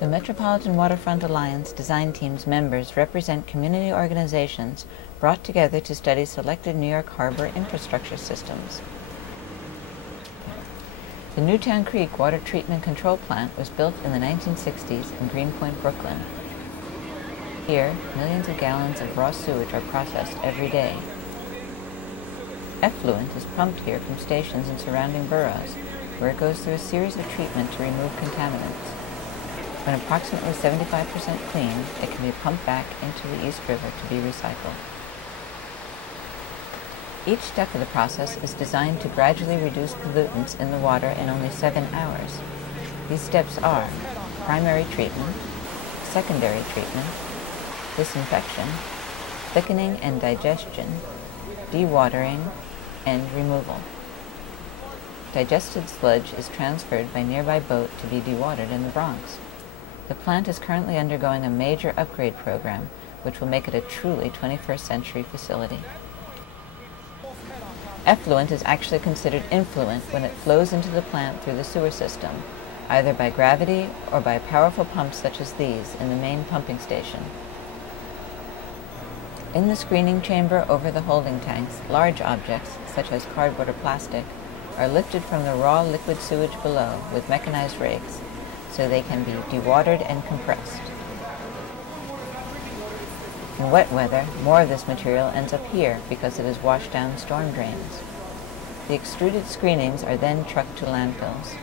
The Metropolitan Waterfront Alliance design team's members represent community organizations brought together to study selected New York Harbor infrastructure systems. The Newtown Creek Water Treatment Control Plant was built in the 1960s in Greenpoint, Brooklyn. Here, millions of gallons of raw sewage are processed every day. Effluent is pumped here from stations in surrounding boroughs, where it goes through a series of treatment to remove contaminants. When approximately 75% clean, it can be pumped back into the East River to be recycled. Each step of the process is designed to gradually reduce pollutants in the water in only 7 hours. These steps are primary treatment, secondary treatment, disinfection, thickening and digestion, dewatering, and removal. Digested sludge is transferred by nearby boat to be dewatered in the Bronx. The plant is currently undergoing a major upgrade program, which will make it a truly 21st century facility. Effluent is actually considered influent when it flows into the plant through the sewer system, either by gravity or by powerful pumps such as these in the main pumping station. In the screening chamber over the holding tanks, large objects, such as cardboard or plastic, are lifted from the raw liquid sewage below with mechanized rigs, so they can be dewatered and compressed. In wet weather, more of this material ends up here because it is washed down storm drains. The extruded screenings are then trucked to landfills.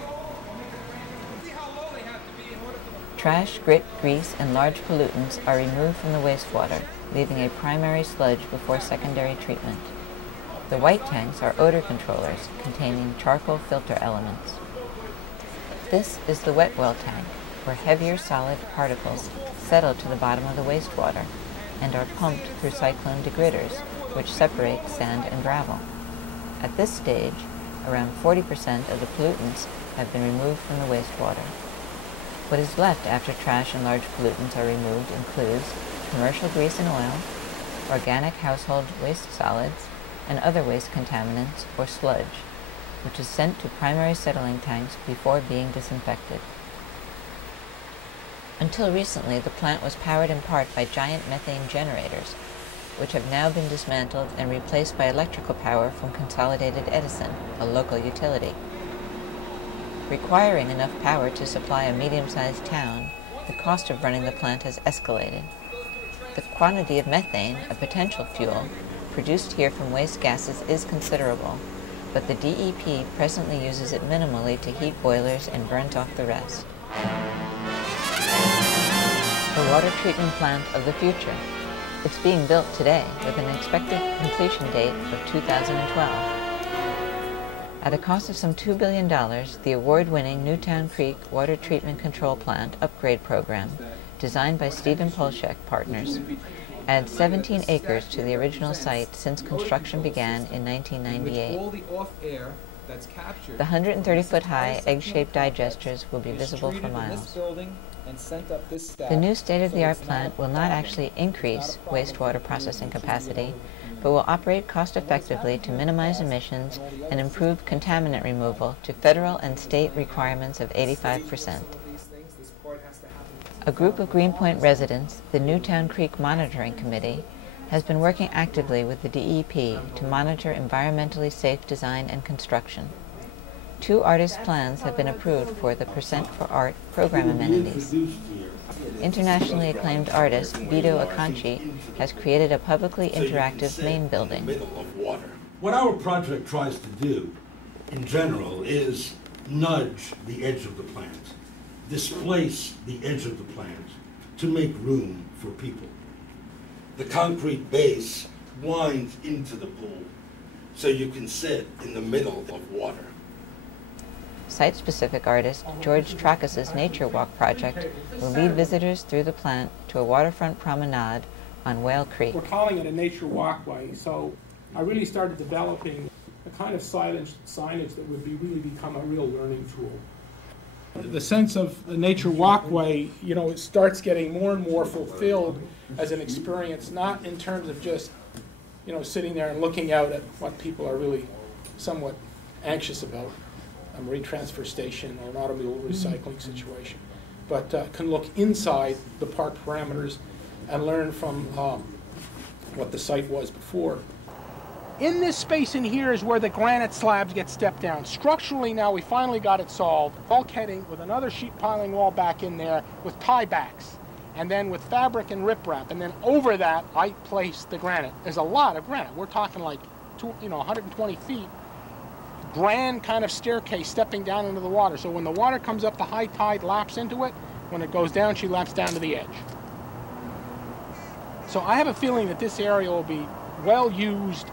Trash, grit, grease, and large pollutants are removed from the wastewater, leaving a primary sludge before secondary treatment. The white tanks are odor controllers containing charcoal filter elements. This is the wet well tank, where heavier solid particles settle to the bottom of the wastewater and are pumped through cyclone degridders, which separate sand and gravel. At this stage, around 40% of the pollutants have been removed from the wastewater. What is left after trash and large pollutants are removed includes commercial grease and oil, organic household waste solids, and other waste contaminants or sludge, which is sent to primary settling tanks before being disinfected. Until recently, the plant was powered in part by giant methane generators, which have now been dismantled and replaced by electrical power from Consolidated Edison, a local utility. Requiring enough power to supply a medium-sized town, the cost of running the plant has escalated. The quantity of methane, a potential fuel, produced here from waste gases is considerable, but the DEP presently uses it minimally to heat boilers and burns off the rest. The water treatment plant of the future. It's being built today with an expected completion date of 2012. At a cost of some $2 billion, the award-winning Newtown Creek Water Treatment Control Plant upgrade program, designed by Stephen Polshek Partners, adds 17 acres to the original site since construction began in 1998. The 130-foot-high egg-shaped digesters will be visible for miles. The new state-of-the-art plant will not actually increase wastewater processing capacity, but will operate cost-effectively to minimize emissions and improve contaminant removal to federal and state requirements of 85%. A group of Greenpoint residents, the Newtown Creek Monitoring Committee, has been working actively with the DEP to monitor environmentally safe design and construction. 2 artist plans have been approved for the Percent for Art program amenities. Internationally acclaimed artist Vito Acconci has created a publicly interactive main building. What our project tries to do, in general, is nudge the edge of the plant, displace the edge of the plant to make room for people. The concrete base winds into the pool so you can sit in the middle of water. Site-specific artist George Tracus's Nature Walk project will lead visitors through the plant to a waterfront promenade on Whale Creek. We're calling it a nature walkway, so I really started developing a kind of signage that would really become a real learning tool. The sense of the nature walkway, you know, it starts getting more and more fulfilled as an experience, not in terms of just, you know, sitting there and looking out at what people are really somewhat anxious about, a marine transfer station or an automobile recycling situation, but can look inside the park parameters and learn from what the site was before. In this space in here is where the granite slabs get stepped down. Structurally now we finally got it solved. Bulkheading with another sheet piling wall back in there with tiebacks, and then with fabric and riprap, and then over that I placed the granite. There's a lot of granite. We're talking like 120 feet. Grand kind of staircase stepping down into the water. So when the water comes up, the high tide laps into it. When it goes down, she laps down to the edge. So I have a feeling that this area will be well used.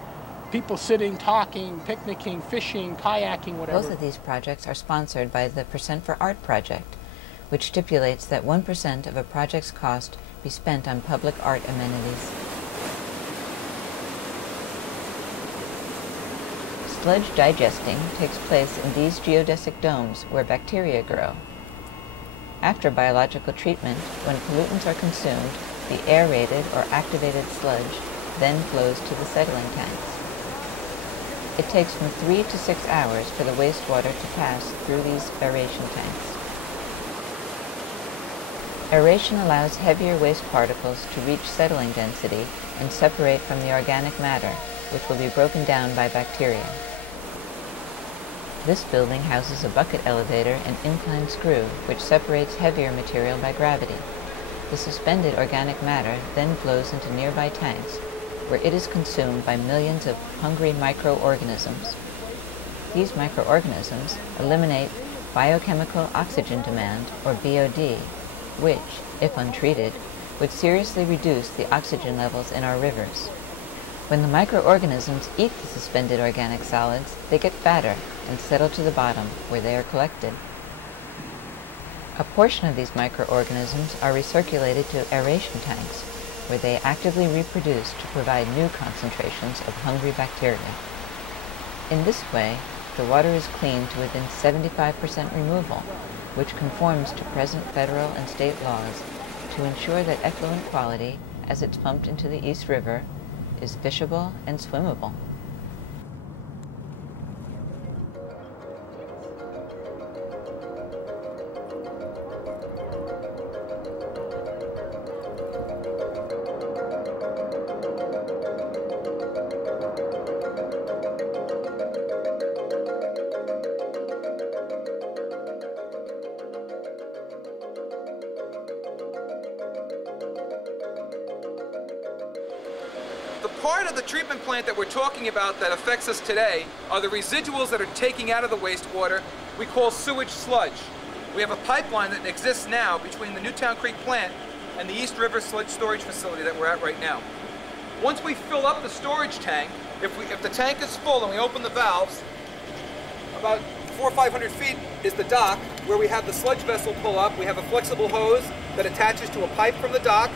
People sitting, talking, picnicking, fishing, kayaking, whatever. Both of these projects are sponsored by the Percent for Art project, which stipulates that 1% of a project's cost be spent on public art amenities. Sludge digesting takes place in these geodesic domes where bacteria grow. After biological treatment, when pollutants are consumed, the aerated or activated sludge then flows to the settling tanks. It takes from 3 to 6 hours for the wastewater to pass through these aeration tanks. Aeration allows heavier waste particles to reach settling density and separate from the organic matter, which will be broken down by bacteria. This building houses a bucket elevator and incline screw, which separates heavier material by gravity. The suspended organic matter then flows into nearby tanks, where it is consumed by millions of hungry microorganisms. These microorganisms eliminate biochemical oxygen demand, or BOD, which, if untreated, would seriously reduce the oxygen levels in our rivers. When the microorganisms eat the suspended organic solids, they get fatter and settle to the bottom, where they are collected. A portion of these microorganisms are recirculated to aeration tanks, where they actively reproduce to provide new concentrations of hungry bacteria. In this way, the water is cleaned to within 75% removal, which conforms to present federal and state laws to ensure that effluent quality, as it's pumped into the East River, is fishable and swimmable. The part of the treatment plant that we're talking about that affects us today are the residuals that are taking out of the wastewater we call sewage sludge. We have a pipeline that exists now between the Newtown Creek plant and the East River sludge storage facility that we're at right now. Once we fill up the storage tank, if the tank is full and we open the valves, about 400 or 500 feet is the dock where we have the sludge vessel pull up. We have a flexible hose that attaches to a pipe from the dock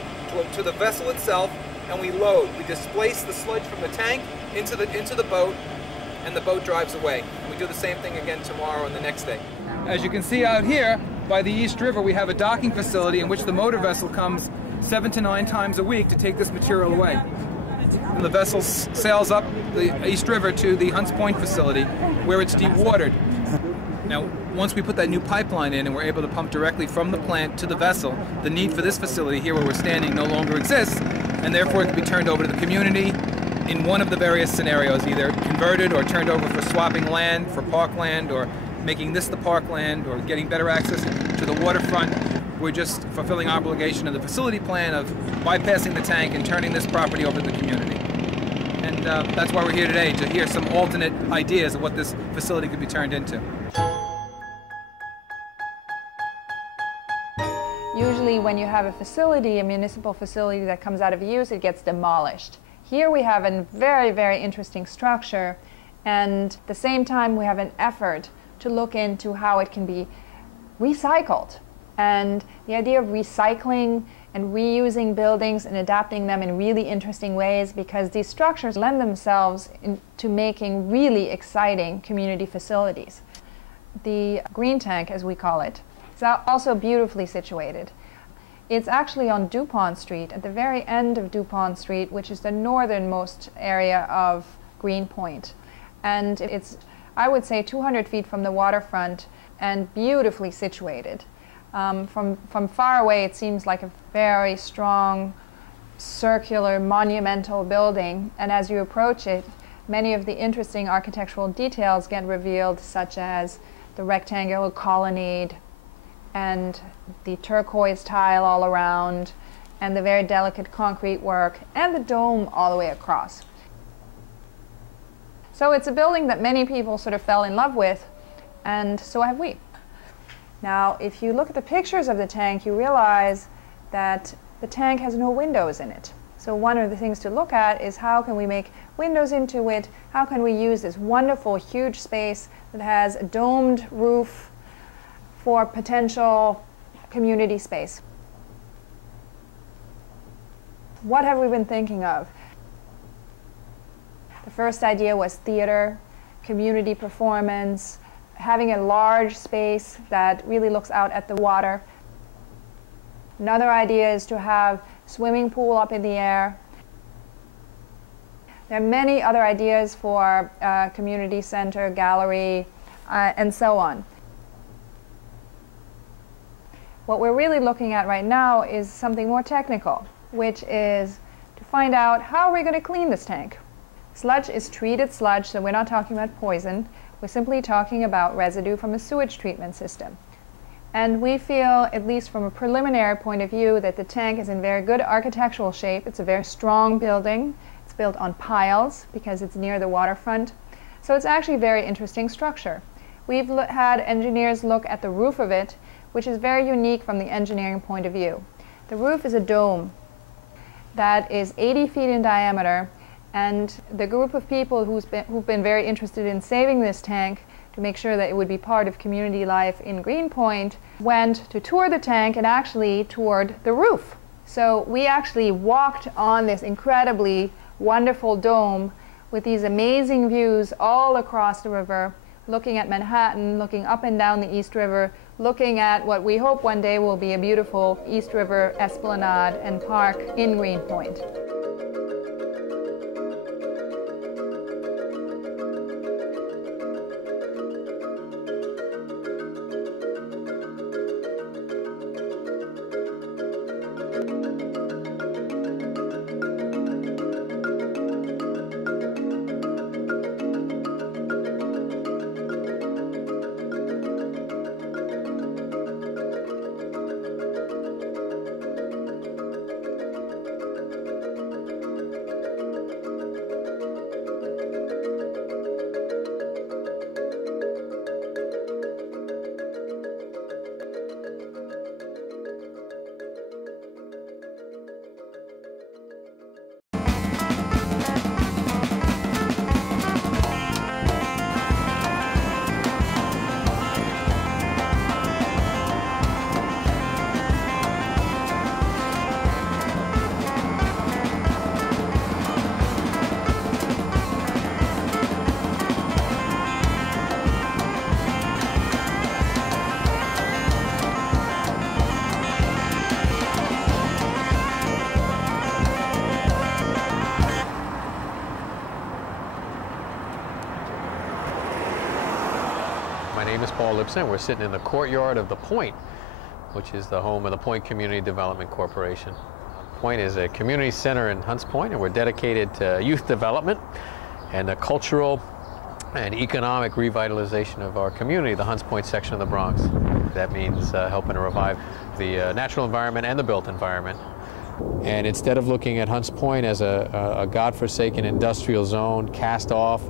to the vessel itself, and we load. We displace the sludge from the tank into the boat, and the boat drives away. We do the same thing again tomorrow and the next day. As you can see out here by the East River, we have a docking facility in which the motor vessel comes 7 to 9 times a week to take this material away. And the vessel sails up the East River to the Hunts Point facility where it's dewatered. Now, once we put that new pipeline in and we're able to pump directly from the plant to the vessel, the need for this facility here where we're standing no longer exists, and therefore it can be turned over to the community in one of the various scenarios, either converted or turned over for swapping land for parkland, or making this the parkland, or getting better access to the waterfront. We're just fulfilling our obligation of the facility plan of bypassing the tank and turning this property over to the community. And that's why we're here today, to hear some alternate ideas of what this facility could be turned into. Usually when you have a facility, a municipal facility that comes out of use, it gets demolished. Here we have a very, very interesting structure, and at the same time we have an effort to to look into how it can be recycled. And the idea of recycling and reusing buildings and adapting them in really interesting ways, because these structures lend themselves to making really exciting community facilities. The Greentank, as we call it, is also beautifully situated. It's actually on DuPont Street, at the very end of DuPont Street, which is the northernmost area of Greenpoint. And it's, I would say, 200 feet from the waterfront and beautifully situated. From far away, it seems like a very strong, circular, monumental building. And as you approach it, many of the interesting architectural details get revealed, such as the rectangular colonnade and the turquoise tile all around, and the very delicate concrete work, and the dome all the way across. So it's a building that many people sort of fell in love with, and so have we. Now, if you look at the pictures of the tank, you realize that the tank has no windows in it. So one of the things to look at is how can we make windows into it? How can we use this wonderful, huge space that has a domed roof for potential community space? What have we been thinking of? The first idea was theater, community performance, having a large space that really looks out at the water. Another idea is to have a swimming pool up in the air. There are many other ideas for community center, gallery, and so on. What we're really looking at right now is something more technical, which is to find out how are we going to clean this tank. Sludge is treated sludge, so we're not talking about poison. We're simply talking about residue from a sewage treatment system. And we feel, at least from a preliminary point of view, that the tank is in very good architectural shape. It's a very strong building. It's built on piles because it's near the waterfront. So it's actually a very interesting structure. We've had engineers look at the roof of it, which is very unique from the engineering point of view. The roof is a dome that is 80 feet in diameter. And the group of people who've been very interested in saving this tank to make sure that it would be part of community life in Greenpoint went to tour the tank and actually toured the roof. So we actually walked on this incredibly wonderful dome with these amazing views all across the river, looking at Manhattan, looking up and down the East River, looking at what we hope one day will be a beautiful East River esplanade and park in Greenpoint. We're sitting in the courtyard of the Point, which is the home of the Point Community Development Corporation. Point is a community center in Hunts Point, and we're dedicated to youth development and the cultural and economic revitalization of our community, the Hunts Point section of the Bronx. That means helping to revive the natural environment and the built environment. And instead of looking at Hunts Point as a godforsaken industrial zone, cast off,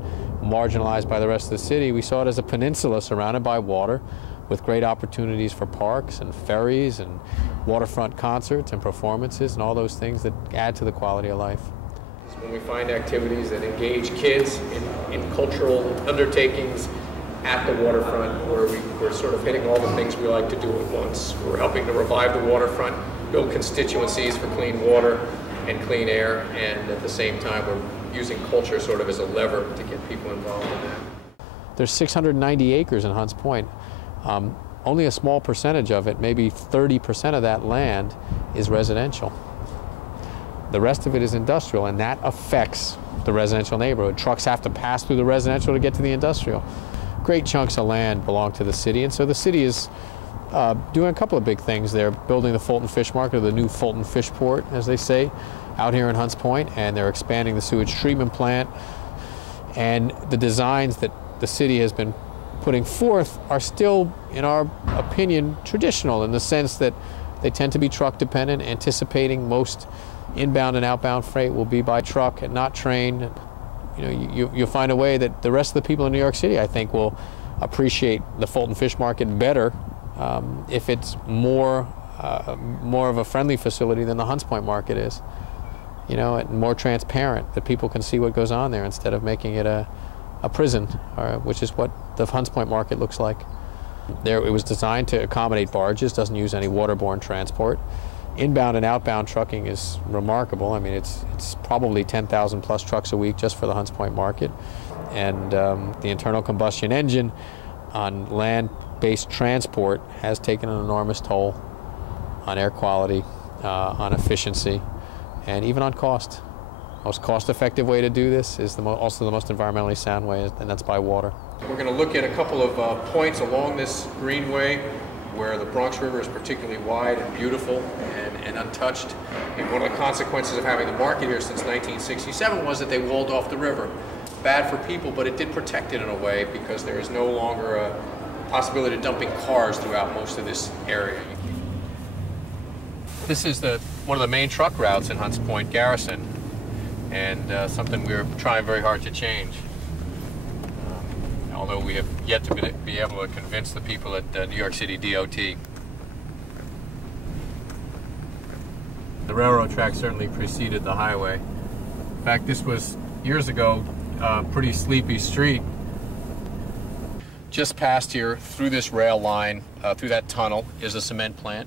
marginalized by the rest of the city, we saw it as a peninsula surrounded by water with great opportunities for parks and ferries and waterfront concerts and performances and all those things that add to the quality of life. When we find activities that engage kids in cultural undertakings at the waterfront, where we're sort of hitting all the things we like to do at once. We're helping to revive the waterfront, build constituencies for clean water and clean air, and at the same time we're using culture sort of as a lever to get people involved in that. There's 690 acres in Hunts Point. Only a small percentage of it, maybe 30% of that land, is residential. The rest of it is industrial, and that affects the residential neighborhood. Trucks have to pass through the residential to get to the industrial. Great chunks of land belong to the city, and so the city is doing a couple of big things. They're building the Fulton Fish Market, or the new Fulton Fish Port, as they say, out here in Hunts Point, and they're expanding the sewage treatment plant. And the designs that the city has been putting forth are still, in our opinion, traditional in the sense that they tend to be truck dependent, anticipating most inbound and outbound freight will be by truck and not train. You know, you'll find a way that the rest of the people in New York City, I think, will appreciate the Fulton Fish Market better if it's more of a friendly facility than the Hunts Point Market is. You know, and more transparent, that people can see what goes on there instead of making it a prison, which is what the Hunts Point Market looks like. It was designed to accommodate barges, doesn't use any waterborne transport. Inbound and outbound trucking is remarkable. I mean, it's probably 10,000 plus trucks a week just for the Hunts Point Market. And the internal combustion engine on land-based transport has taken an enormous toll on air quality, on efficiency, and even on cost. Most cost-effective way to do this is also the most environmentally sound way, and that's by water. We're going to look at a couple of points along this greenway where the Bronx River is particularly wide and beautiful and untouched. And one of the consequences of having the market here since 1967 was that they walled off the river. Bad for people, but it did protect it in a way, because there is no longer a possibility of dumping cars throughout most of this area. This is one of the main truck routes in Hunts Point Garrison, and something we're trying very hard to change. Although we have yet to be able to convince the people at New York City DOT. The railroad track certainly preceded the highway. In fact, this was, years ago, a pretty sleepy street. Just past here, through this rail line, through that tunnel, is a cement plant.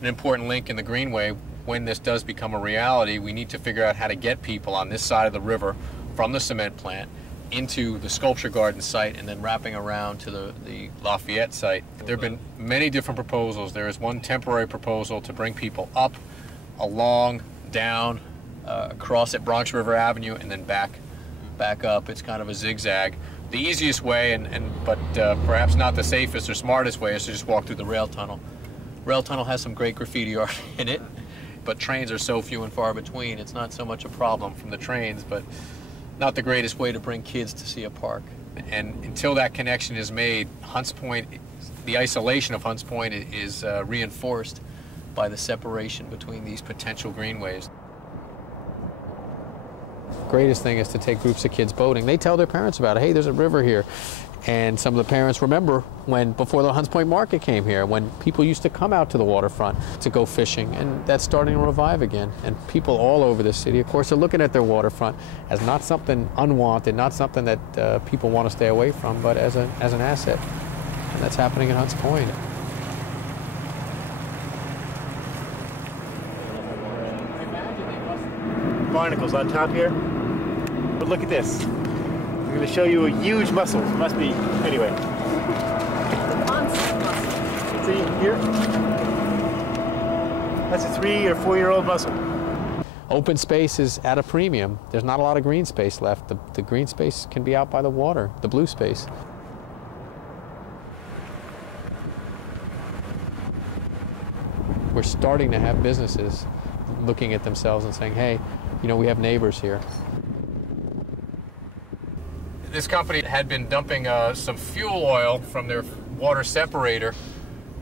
An important link in the Greenway. When this does become a reality, we need to figure out how to get people on this side of the river from the cement plant into the sculpture garden site and then wrapping around to the Lafayette site. There have been many different proposals. There is one temporary proposal to bring people up, along, down, across at Bronx River Avenue, and then back up. It's kind of a zigzag. The easiest way, but perhaps not the safest or smartest way, is to just walk through the rail tunnel. Rail tunnel has some great graffiti art in it, but trains are so few and far between. It's not so much a problem from the trains, but not the greatest way to bring kids to see a park. And until that connection is made, Hunts Point, the isolation of Hunts Point is reinforced by the separation between these potential greenways. Greatest thing is to take groups of kids boating. They tell their parents about it. Hey, there's a river here. And some of the parents remember before the Hunts Point Market came here, when people used to come out to the waterfront to go fishing, and that's starting to revive again. And people all over the city, of course, are looking at their waterfront as not something unwanted, not something that people want to stay away from, but as an asset. And that's happening in Hunts Point. Barnacles on top here, but look at this. I'm going to show you a huge mussel. It must be, anyway. See here? That's a 3 or 4 year old mussel. Open space is at a premium. There's not a lot of green space left. The green space can be out by the water, the blue space. We're starting to have businesses looking at themselves and saying, hey, you know, we have neighbors here. This company had been dumping some fuel oil from their water separator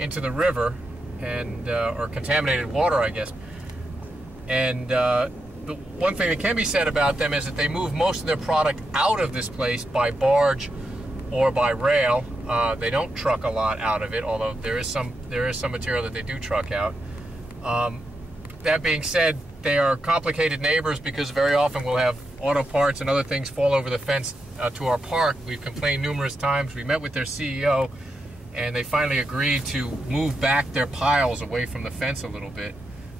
into the river, and or contaminated water, I guess. And the one thing that can be said about them is that they move most of their product out of this place by barge or by rail. They don't truck a lot out of it, although there is some material that they do truck out. That being said, they are complicated neighbors because very often we'll have auto parts and other things fall over the fence to our park. We've complained numerous times. We met with their CEO, and they finally agreed to move back their piles away from the fence a little bit,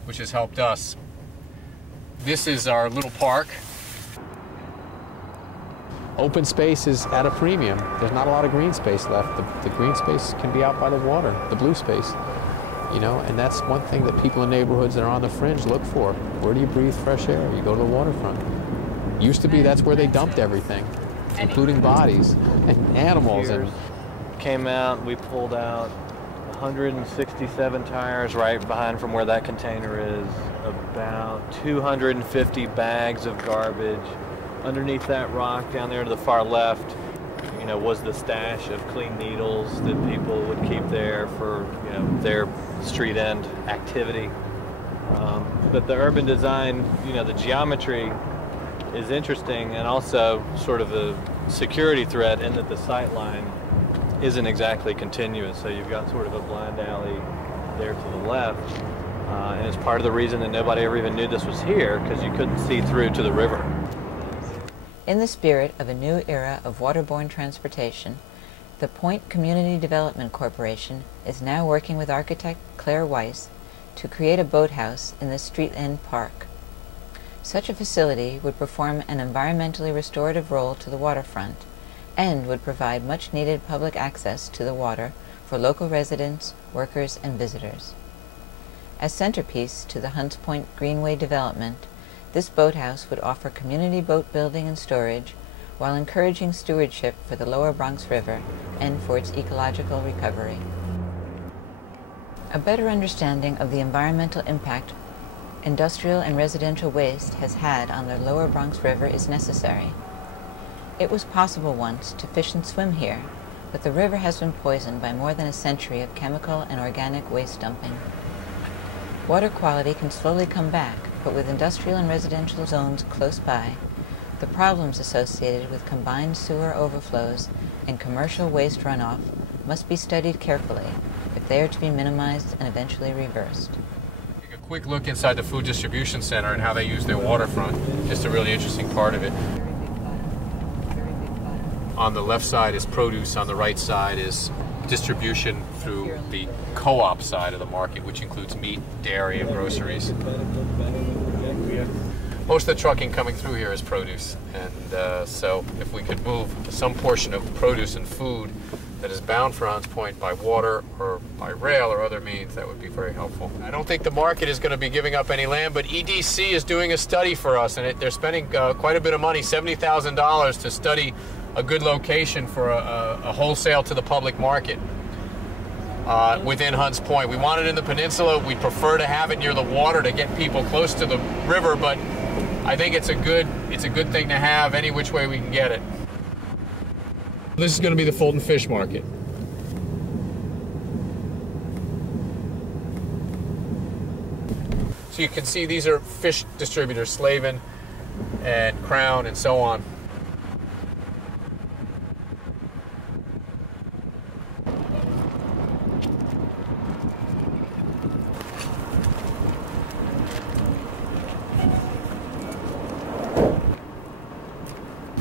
which has helped us. This is our little park. Open space is at a premium. There's not a lot of green space left. The green space can be out by the water, the blue space. You know, and that's one thing that people in neighborhoods that are on the fringe look for. Where do you breathe fresh air? You go to the waterfront. Used to be that's where they dumped everything, including bodies and animals. And came out, we pulled out 167 tires right behind from where that container is, about 250 bags of garbage. Underneath that rock down there to the far left, you know, was the stash of clean needles that people would keep there for, you know, their street end activity. But the urban design, you know, the geometry is interesting, and also sort of a security threat in that the sight line isn't exactly continuous. So you've got sort of a blind alley there to the left, and it's part of the reason that nobody ever even knew this was here, because you couldn't see through to the river. In the spirit of a new era of waterborne transportation, the Point Community Development Corporation is now working with architect Claire Weiss to create a boathouse in the street end park. Such a facility would perform an environmentally restorative role to the waterfront and would provide much-needed public access to the water for local residents, workers, and visitors. As centerpiece to the Hunts Point Greenway development, this boathouse would offer community boat building and storage while encouraging stewardship for the lower Bronx River and for its ecological recovery. A better understanding of the environmental impact industrial and residential waste has had on the lower Bronx River is necessary. It was possible once to fish and swim here, but the river has been poisoned by more than a century of chemical and organic waste dumping. Water quality can slowly come back, but with industrial and residential zones close by, the problems associated with combined sewer overflows and commercial waste runoff must be studied carefully if they are to be minimized and eventually reversed. Take a quick look inside the food distribution center and how they use their waterfront. Just a really interesting part of it. On the left side is produce, on the right side is distribution through the co-op side of the market, which includes meat, dairy, and groceries. Most of the trucking coming through here is produce, and so if we could move some portion of produce and food that is bound for Hunts Point by water or by rail or other means, that would be very helpful. I don't think the market is going to be giving up any land, but EDC is doing a study for us, and they're spending quite a bit of money, $70,000, to study a good location for a wholesale to the public market within Hunts Point. We want it in the peninsula. We prefer to have it near the water to get people close to the river, but I think it's a good thing to have any which way we can get it. This is going to be the Fulton Fish Market. So you can see these are fish distributors, Slavin and Crown and so on.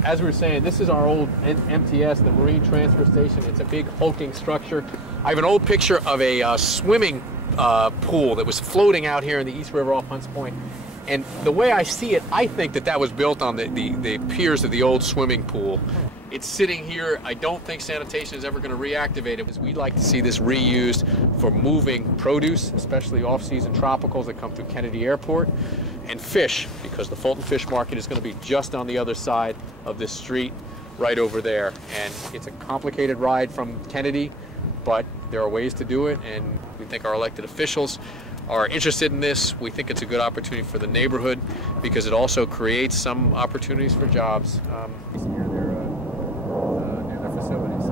As we were saying, this is our old MTS, the Marine Transfer Station. It's a big hulking structure. I have an old picture of a swimming pool that was floating out here in the East River off Hunts Point. And the way I see it, I think that was built on the piers of the old swimming pool. It's sitting here. I don't think sanitation is ever going to reactivate it, because we'd like to see this reused for moving produce, especially off-season tropicals that come through Kennedy Airport, and fish, because the Fulton Fish Market is going to be just on the other side of this street right over there. And it's a complicated ride from Kennedy, but there are ways to do it, and we think our elected officials are interested in this. We think it's a good opportunity for the neighborhood, because it also creates some opportunities for jobs near their facilities.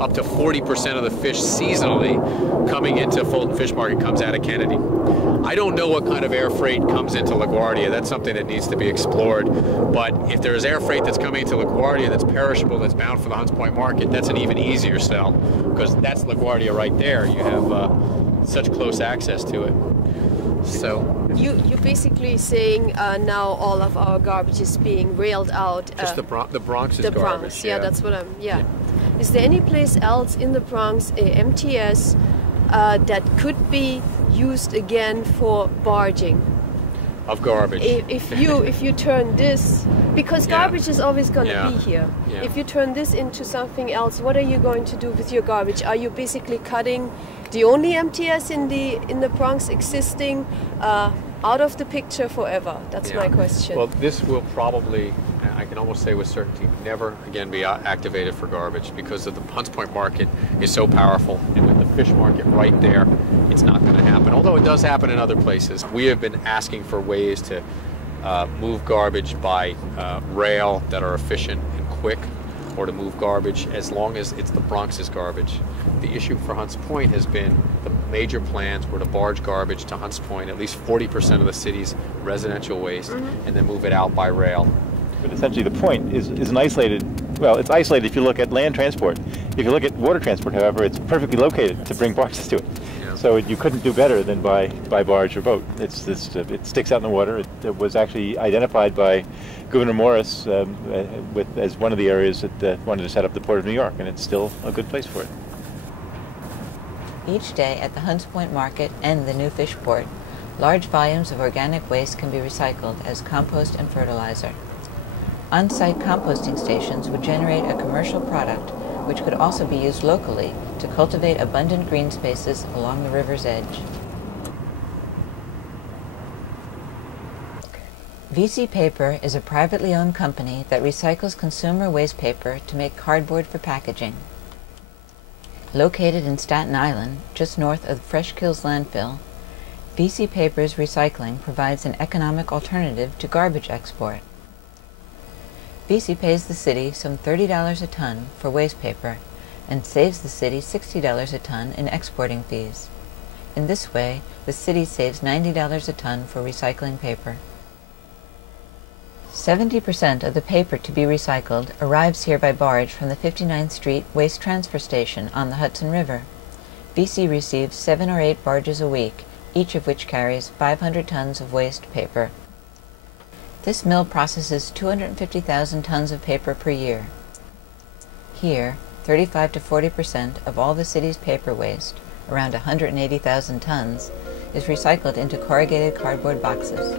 Up to 40% of the fish seasonally coming into Fulton Fish Market comes out of Kennedy. I don't know what kind of air freight comes into LaGuardia. That's something that needs to be explored. But if there's air freight that's coming into LaGuardia that's perishable, that's bound for the Hunts Point Market, that's an even easier sell, because that's LaGuardia right there. You have such close access to it. So you're basically saying now all of our garbage is being railed out. just the Bronx is the garbage. Bronx, yeah, that's what I'm. Yeah. Is there any place else in the Bronx, MTS, that could be used again for barging? Of garbage. If you turn this, because garbage is always going to be here. Yeah. If you turn this into something else, what are you going to do with your garbage? Are you basically cutting the only MTS in the Bronx existing out of the picture forever? That's my question. Well, this will probably, I can almost say with certainty, never again be activated for garbage because the Hunts Point market is so powerful, and with the fish market right there, it's not going to happen. Although it does happen in other places. We have been asking for ways to move garbage by rail that are efficient and quick, or to move garbage as long as it's the Bronx's garbage. The issue for Hunts Point has been the major plans were to barge garbage to Hunts Point, at least 40% of the city's residential waste, and then move it out by rail. But essentially the point is an isolated, well, it's isolated if you look at land transport. If you look at water transport, however, it's perfectly located to bring barges to it. So you couldn't do better than by barge or boat. It sticks out in the water. It was actually identified by Gouverneur Morris as one of the areas that wanted to set up the Port of New York, and it's still a good place for it. Each day at the Hunts Point Market and the new fish port, large volumes of organic waste can be recycled as compost and fertilizer. On-site composting stations would generate a commercial product which could also be used locally to cultivate abundant green spaces along the river's edge. VC Paper is a privately owned company that recycles consumer waste paper to make cardboard for packaging. Located in Staten Island, just north of the Fresh Kills landfill, VC Paper's recycling provides an economic alternative to garbage export. VC pays the city some $30 a ton for waste paper and saves the city $60 a ton in exporting fees. In this way, the city saves $90 a ton for recycling paper. 70% of the paper to be recycled arrives here by barge from the 59th Street Waste Transfer Station on the Hudson River. VC receives 7 or 8 barges a week, each of which carries 500 tons of waste paper. This mill processes 250,000 tons of paper per year. Here, 35 to 40% of all the city's paper waste, around 180,000 tons, is recycled into corrugated cardboard boxes.